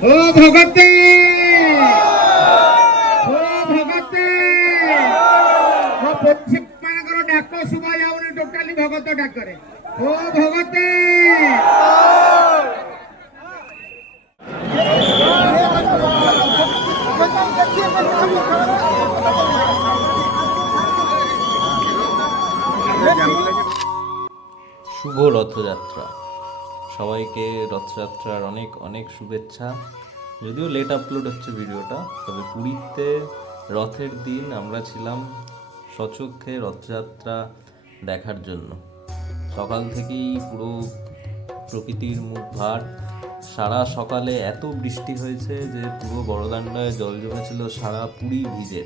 ଓ ଭଗତେ ଓ ଭଗତେ ମୋ ପୋଥି ମାନଙ୍କର ଡାକ ଶୁଭା ଯାଉନି ଟୋଟାଲି ଭଗତ ଡାକରେ ଓ ଭଗତେ শুভ রথযাত্রা। সবাইকে রথযাত্রার অনেক অনেক শুভেচ্ছা। যদিও লেট আপলোড হচ্ছে ভিডিওটা, তবে পুরীতে রথের দিন আমরা ছিলাম সচক্ষে রথযাত্রা দেখার জন্য। সকাল থেকেই পুরো প্রকৃতির মুখ ভার। সারা সকালে এত বৃষ্টি হয়েছে যে পুরো বড়দান্ডায় জল জমেছিল, সারা পুরী ভিজে।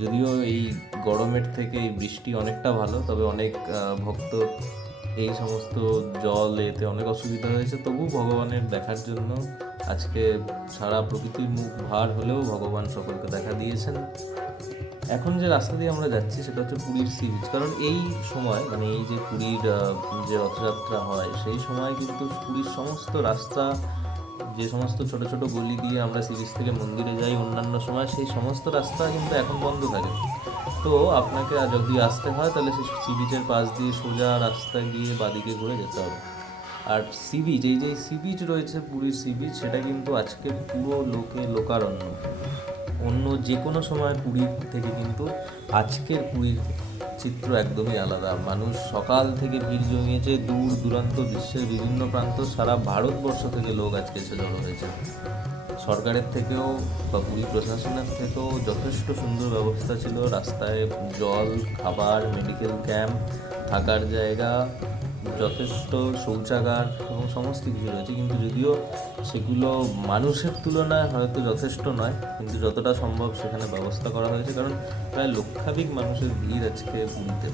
যদিও এই গরমের থেকে এই বৃষ্টি অনেকটা ভালো, তবে অনেক ভক্ত এই সমস্ত জল এতে অনেক অসুবিধা হয়েছে। তবু ভগবানের দেখার জন্য আজকে সারা প্রকৃতির মুখ ভার হলেও ভগবান সকলকে দেখা দিয়েছেন। এখন যে রাস্তা দিয়ে আমরা যাচ্ছি সেটা হচ্ছে পুরীর সি বিচ। কারণ এই সময় মানে এই যে পুরীর যে রথযাত্রা হয় সেই সময় কিন্তু পুরীর সমস্ত রাস্তা, যে সমস্ত ছোট ছোট গলি দিয়ে আমরা সি বিচ থেকে মন্দিরে যাই অন্যান্য সময়, সেই সমস্ত রাস্তা কিন্তু এখন বন্ধ থাকে। তো আপনাকে যদি আসতে হয় তাহলে সেই সি বিচের পাশ দিয়ে সোজা রাস্তা গিয়ে বাদিকে ঘুরে যেতে হবে। আর সি বিচ, এই যে সি বিচ রয়েছে পুরীর সি বিচ, সেটা কিন্তু আজকে পুরো লোকারণ্য। অন্য যে কোনো সময় পুরী থেকে কিন্তু আজকের পুরীর চিত্র একদমই আলাদা। মানুষ সকাল থেকে ভিড় জমিয়েছে, দূর দূরান্ত বিশ্বের বিভিন্ন প্রান্ত, সারা ভারতবর্ষ থেকে লোক আজকে এসে জড়ো হয়েছে। সরকারের থেকেও বা পুরী প্রশাসনের থেকেও যথেষ্ট সুন্দর ব্যবস্থা ছিল। রাস্তায় জল, খাবার, মেডিকেল ক্যাম্প, থাকার জায়গা, যথেষ্ট শৌচাগার এবং সমস্ত কিছু রয়েছে। কিন্তু যদিও সেগুলো মানুষের তুলনায় হয়তো যথেষ্ট নয়, কিন্তু যতটা সম্ভব সেখানে ব্যবস্থা করা হয়েছে। কারণ প্রায় লক্ষাধিক মানুষের ভিড় আজকে পুরীতে,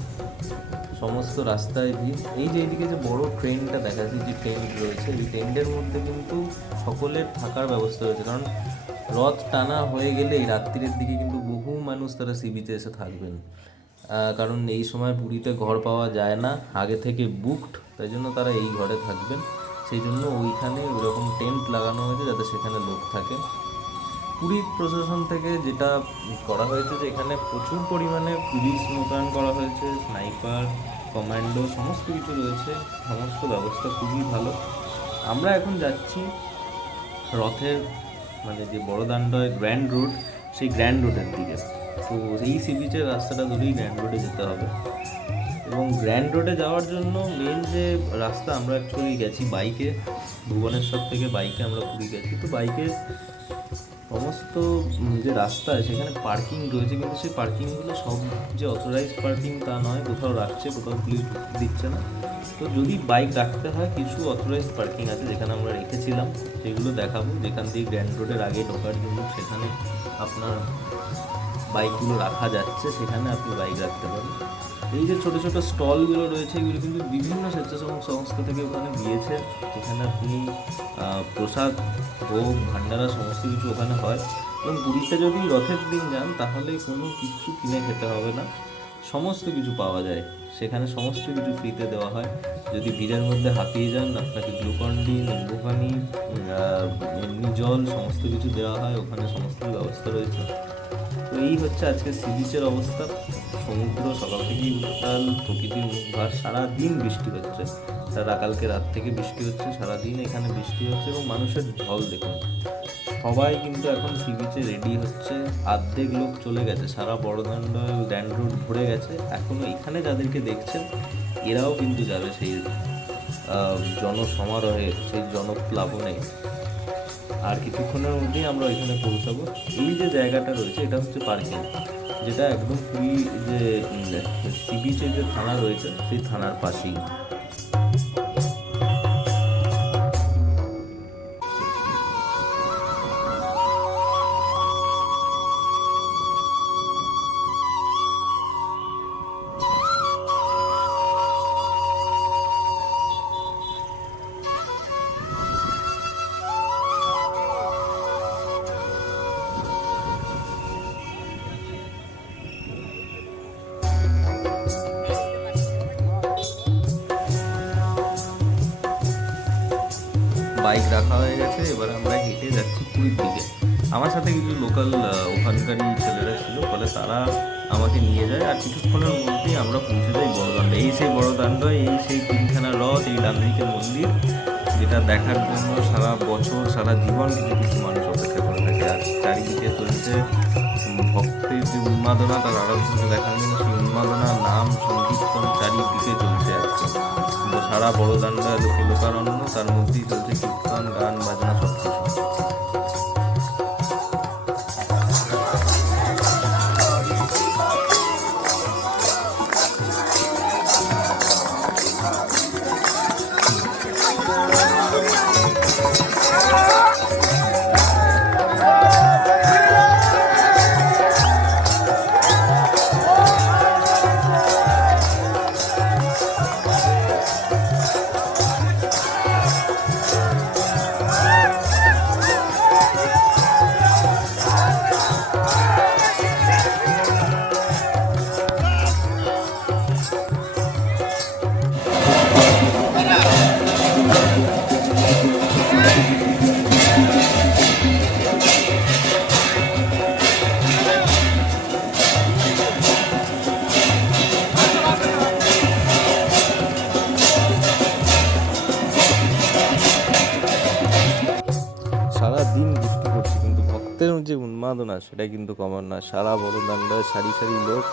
সমস্ত রাস্তায় ভিড়। এই যে এইদিকে যে বড় ট্রেনটা দেখাচ্ছি, যে ট্রেন রয়েছে, এই ট্রেনের মধ্যে কিন্তু সকলের থাকার ব্যবস্থা রয়েছে। কারণ রথ টানা হয়ে গেলে এই রাত্রির দিকে কিন্তু বহু মানুষ তারা সি বিচে এসে থাকবেন। কারণ এই সময় পুরীতে ঘর পাওয়া যায় না, আগে থেকে বুকড, তাই জন্য তারা এই ঘরে থাকবেন। সেই জন্য ওইখানে ওইরকম টেন্ট লাগানো হয়েছে যাতে সেখানে লোক থাকে। পুরী প্রশাসন থেকে যেটা করা হয়েছে যে এখানে প্রচুর পরিমাণে পুলিশ মোতায়েন করা হয়েছে, স্নাইপার, কমান্ডো, সমস্ত কিছু রয়েছে। সমস্ত ব্যবস্থা খুবই ভালো। আমরা এখন যাচ্ছি রথের মানে যে বড়দান্ডায় গ্র্যান্ড রোড, সেই গ্র্যান্ড রোডের দিকে। তো এই সি বিচের রাস্তাটা ধরেই গ্র্যান্ড রোডে যেতে হবে। এবং গ্র্যান্ড রোডে যাওয়ার জন্য মেন যে রাস্তা, আমরা অ্যাকচুয়ালি গেছি বাইকে, ভুবনেশ্বর থেকে বাইকে আমরা পুরী গেছি। তো বাইকে সমস্ত যে রাস্তা সেখানে পার্কিং রয়েছে, কিন্তু সেই পার্কিংগুলো সব যে অথরাইজ পার্কিং তা নয়, কোথাও রাখছে, কোথাও পুলিশ দিচ্ছে না। তো যদি বাইক রাখতে হয়, কিছু অথরাইজ পার্কিং আছে যেখানে আমরা রেখেছিলাম, সেগুলো দেখাবো। যেখান দিয়ে গ্র্যান্ড রোডের আগে ঢোকার জন্য সেখানে আপনার বাইকগুলো রাখা যাচ্ছে, সেখানে আপনি বাইক রাখতে পারেন। এই যে ছোটো ছোটো স্টলগুলো রয়েছে, এগুলো কিন্তু বিভিন্ন স্বেচ্ছাসেবক সংস্থা থেকে ওখানে দিয়েছে, যেখানে আপনি প্রসাদ, ভোগ, ভান্ডারা সমস্ত কিছু ওখানে হয়। এবং পুরীতে যদি রথের দিন যান তাহলে কোনো কিছু কিনে খেতে হবে না, সমস্ত কিছু পাওয়া যায় সেখানে, সমস্ত কিছু ফ্রিতে দেওয়া হয়। যদি ভিড়ের মধ্যে হাঁপিয়ে যান, আপনাকে গ্লুকন-ডি, নিম্বু পানি, এমনি জল সমস্ত কিছু দেওয়া হয়, ওখানে সমস্ত ব্যবস্থা রয়েছে। তো এই হচ্ছে আজকে সি বিচের অবস্থা। সমুদ্র সকাল থেকেই উত্তাল, প্রকৃতির মুখ ভার, সারাদিন বৃষ্টি হচ্ছে। কালকে রাত থেকে বৃষ্টি হচ্ছে, সারাদিন এখানে বৃষ্টি হচ্ছে। এবং মানুষের ঢল দেখুন, সবাই কিন্তু এখন সি বিচে রেডি হচ্ছে। অর্ধেক লোক চলে গেছে, সারা বড়দান্ড গ্র্যান্ড রোড ভরে গেছে। এখনও এখানে যাদেরকে দেখছেন এরাও কিন্তু যাবে সেই জনসমারোহে, সেই জনপ্লাবনে। আর কিছুক্ষণের মধ্যেই আমরা ওইখানে পৌঁছাবো। এই যে জায়গাটা রয়েছে এটা হচ্ছে পার্কিং, যেটা একদম পুরী যে সি বিচের যে থানা রয়েছে সেই থানার পাশেই। বাইক রাখা হয়ে গেছে, এবার আমরা আমার সাথে কিছু লোকাল ওখানকারই ছেলেরা ছিল, ফলে তারা আমাকে নিয়ে যায় আর কিছুক্ষণের মধ্যেই আমরা পৌঁছে যাই বড়দান্ডে। এই সেই বড়দান্ড, এই সেই তিনখানা রথ, এই ডান দিকে মন্দির, যেটা দেখার জন্য সারা বছর সারা জীবন কিছু কিছু মানুষ অপেক্ষা করে থাকে। আর চারিদিকে চলছে ভক্তের যে উন্মাদনা, তার আরাধনাকে দেখার জন্য সেই উন্মাদনা, নাম সংকীর্তন চারিদিকে চলছে আজকে। তো সারা বড়দান্ডা লোকে লোকারণ্য, তার মধ্যেই চলছে কীর্তন, গান বাজনা সব কিছু। সারাদিন বৃষ্টি পড়ছে, কিন্তু ভক্তের যে উন্মাদনা সেটা কিন্তু কমার না। সারা বড়দান্ডায় সারি সারি লোক।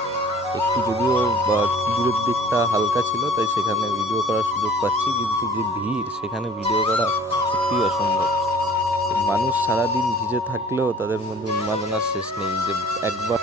একটু যদিও বা দূরের দিকটা হালকা ছিল, তাই সেখানে ভিডিও করার সুযোগ পাচ্ছি, কিন্তু যে ভিড় সেখানে ভিডিও করা সত্যিই অসম্ভব। মানুষ সারাদিন ভিজে থাকলেও তাদের মধ্যে উন্মাদনার শেষ নেই। যে একবার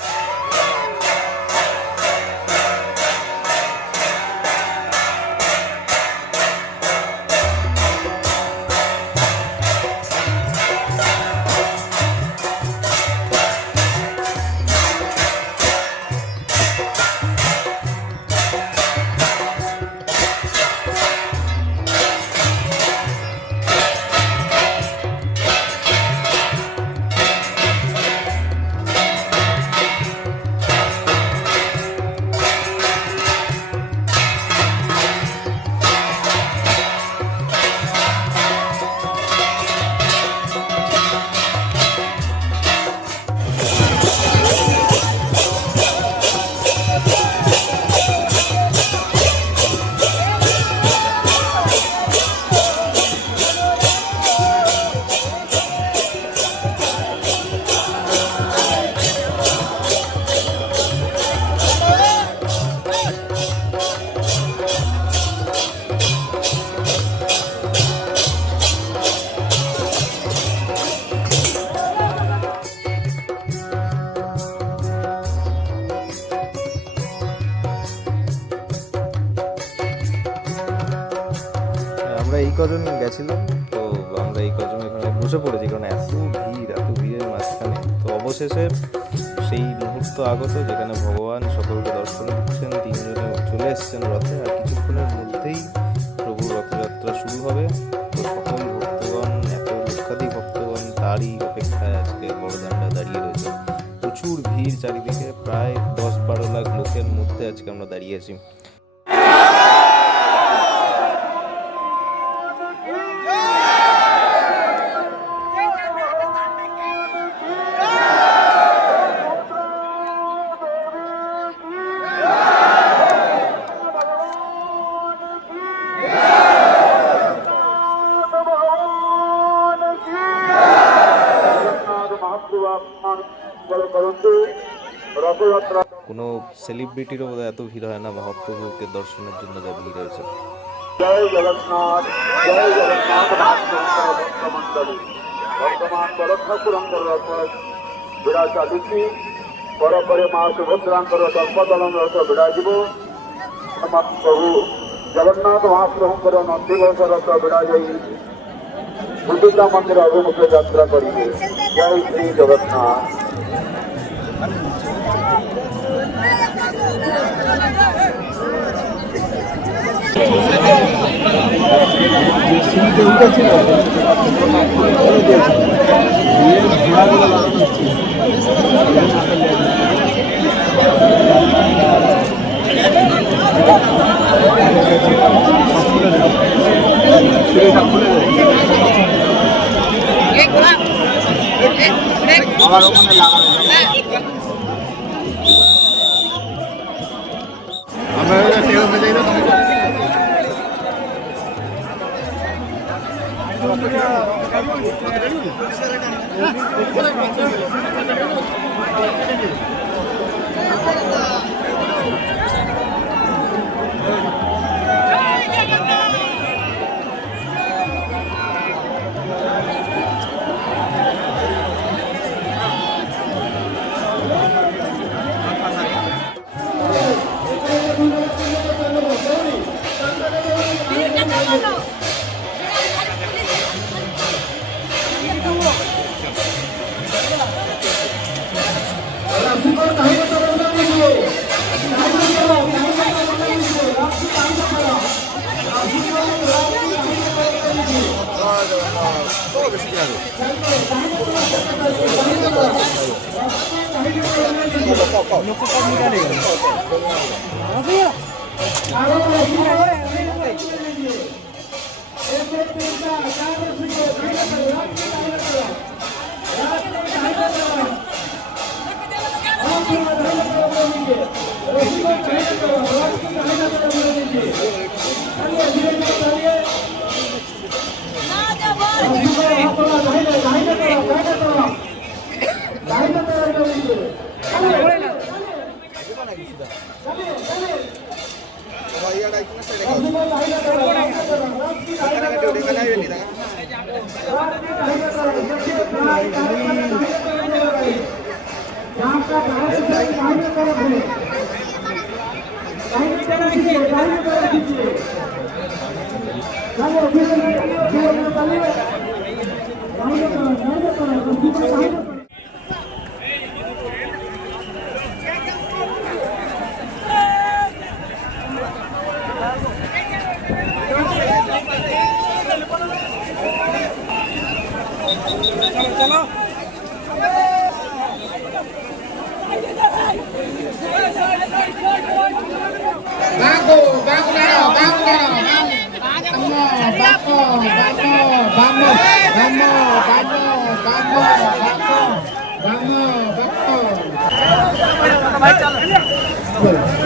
আমরা এই কজন গেছিলাম, তো আমরা এই কজন এখানে বসে পড়েছি, কারণ এত ভিড়ের মাঝখানে। তো অবশেষে সেই মুহূর্ত আগত যেখানে ভগবান সকলকে দর্শন দিচ্ছেন, তিনজনে চলে এসছেন রথে। আর কিছুক্ষণের মধ্যেই প্রভুর রথযাত্রা শুরু হবে। তো সকল ভক্তগণ, এত লক্ষাধিক ভক্তগণ তারই অপেক্ষায় আজকে বড়দান্ডা দাঁড়িয়ে রয়েছে। প্রচুর ভিড় চারিদিকে, প্রায় 10-12 লাখ লোকের মধ্যে আজকে আমরা দাঁড়িয়েছি। কোনো সেলিব্রিটিরও বোধহয় এত ভিড় হয় না মহাপ্রভুকে দর্শনের জন্য, যা ভিড় হয়েছে। জয় জগন্নাথ, জয় জগন্নাথ ভক্তমণ্ডলী। বর্তমান বড় ঠাকুরঙ্কর রথ বিড়া চালিছি, পরে মা সুভদ্রাঙ্কর দর্পদলন রথ বিড়াଯିବ। প্রভু ଜଗନ୍ନାଥ ମହାପ୍ରଭୁଙ୍କର ନନ୍ଦିଘୋଷ ରଥ ବିଡ଼ାଯାଇ ଗୁଣ୍ଡିଚା ମନ୍ଦିର ଅଭିମୁଖେ ଯାତ୍ରା କରିବେ। ଜୟ ଶ୍ରୀ ଜଗନ୍ନାଥ। আবার ওখানে লাগানো যাবে।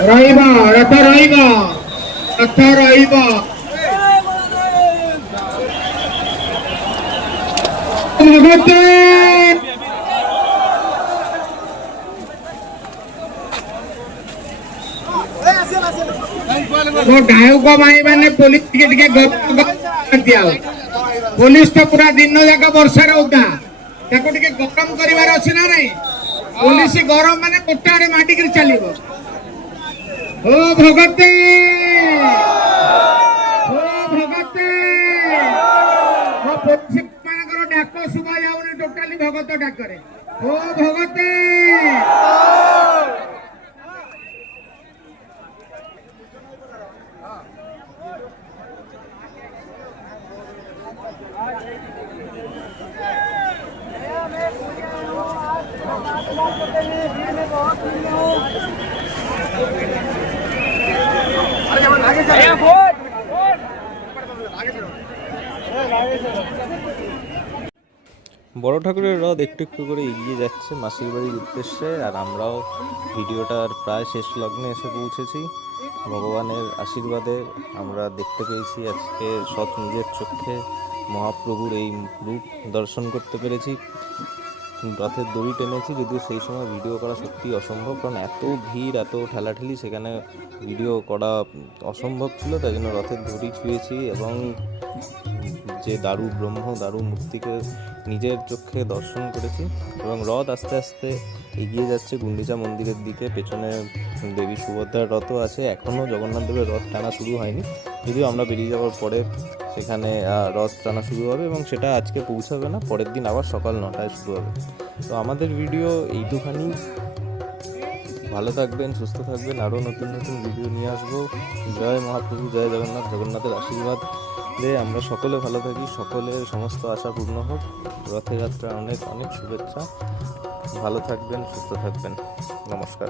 ରହିବ ରଥ ରହିବ ରଥ ରହିବ ଭଗତେ ମୋ ଗାୟକ ଭାଇ ମାନେ ପୋଲିସ ଟିକେ ଦିଆ ପୋଲିସ ତ ପୁରା ଦିନ ଯାକ ବର୍ଷାରେ ଓଦା ତାକୁ ଟିକେ ଗରମ କରିବାର ଅଛି ନା ନାଇଁ ପୋଲିସ ଗରମ ମାନେ ଗୋଟା ଆଡେ ମାଟିକିରି ଚାଲିବ ଓ ଭଗତେ ମୋ ପୋଲିସ ମାନଙ୍କର ଡାକ ଶୁଭା ଯାଉନି ଟୋଟାଲି ଭଗତ ଡାକରେ ଓ ଭଗତେ বড় ঠাকুরের রথ একটু একটু করে এগিয়ে যাচ্ছে মাসির বাড়ির উদ্দেশ্যে, আর আমরাও ভিডিওটার প্রায় শেষ লগ্নে এসে পৌঁছেছি। ভগবানের আশীর্বাদে আমরা দেখতে পেয়েছি আজকে সৎ নিজের চোখে মহাপ্রভুর এই রূপ দর্শন করতে পেরেছি। রথের দড়ি টেনেছি, যদিও সেই সময় ভিডিও করা সত্যি অসম্ভব, কারণ এত ভিড় এত ঠেলাঠেলি সেখানে ভিডিও করা অসম্ভব ছিল। তাই জন্য রথের দড়ি ছুঁয়েছি এবং যে দারু ব্রহ্ম দারু মূর্তিকে নিজের চোখে দর্শন করেছি। এবং রথ আস্তে আস্তে এগিয়ে যাচ্ছে গুন্ডিচা মন্দিরের দিকে। পেছনে দেবী সুভদ্রার রথও আছে, এখনও জগন্নাথ দেবের রথ টানা শুরু হয়নি, যদিও আমরা বেরিয়ে যাওয়ার পরে সেখানে রথ টানা শুরু হবে এবং সেটা আজকে পৌঁছাবে না, পরের দিন আবার সকাল 9টায় শুরু হবে। তো আমাদের ভিডিও এইটুখানি। ভালো থাকবেন, সুস্থ থাকবেন, আরও নতুন নতুন ভিডিও নিয়ে আসবো। জয় মহাপ্রভু, জয় জগন্নাথ। জগন্নাথের আশীর্বাদ আমরা সকলে ভালো থাকি, সকলের সমস্ত আশা পূর্ণ হোক। রথযাত্রা অনেক অনেক শুভেচ্ছা। ভালো থাকবেন, সুস্থ থাকবেন। নমস্কার।